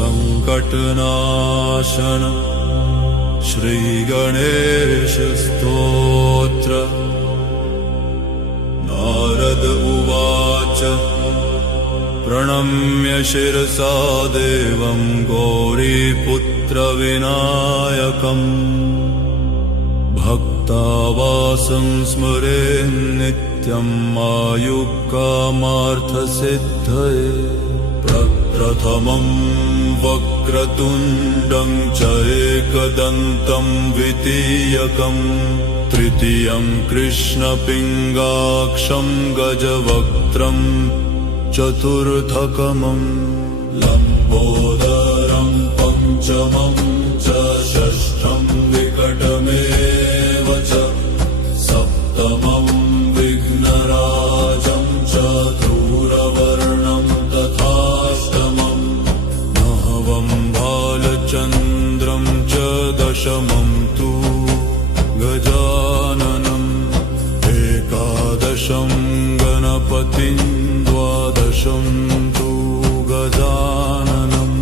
संकटनाशन श्रीगणेश स्तोत्र। नारद उवाच प्रणम्य शिरसा देवं गौरीपुत्र विनायकम् भक्तावासं स्मरेन् नित्यम् आयुकामार्थसिद्धये। प्रप्रथमं वक्रतुण्डं च एकदन्तं द्वितीयकं तृतीयं कृष्णपिङ्गाक्षं गजवक्त्रं चतुर्थकमं लम्बोदरं पञ्चमं च षष्ठं विकटमेव च सप्तमं विघ्नराजं चतुरवर्णं तथाष्टमं नवमं बालचन्द्रं च दशमं तु गजाननम् एकादशं गणपतिं द्वादशं तु गजाननम्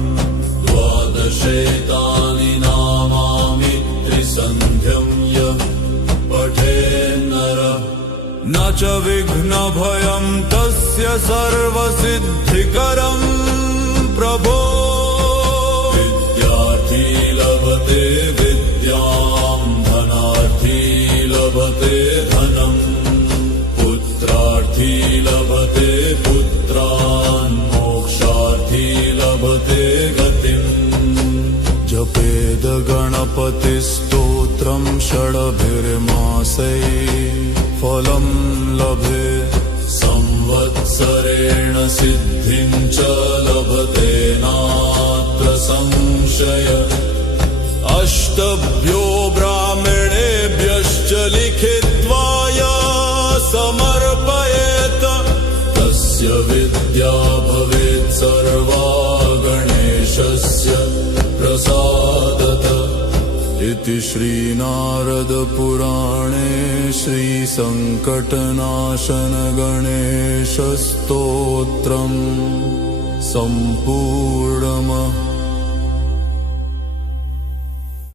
द्वादशेतानि नामानि त्रिसन्ध्यं यः पठेन्नरः न च विघ्नभयं तस्य सर्वसिद्धिकरं प्रभो। विद्यार्थी लभते विद्यां धनार्थी लभते धनम् पुत्रार्थी लभते पुत्रान् मोक्षार्थी लभते गतिम्। जपेद गणपतिस्तोत्रं षडभिर्मासैः फलं लभे संवत्सरेण सिद्धिं च लभते नात्र संशय। अष्टभ्यो ब्राह्मणेभ्यश्च लिखित्वा समर्पयेत तस्य विद्या भवेत् सर्वा गणेशस्य प्रसादतः। इति श्रीनारदपुराणे श्रीसङ्कटनाशन गणेशस्तोत्रम् सम्पूर्णम्।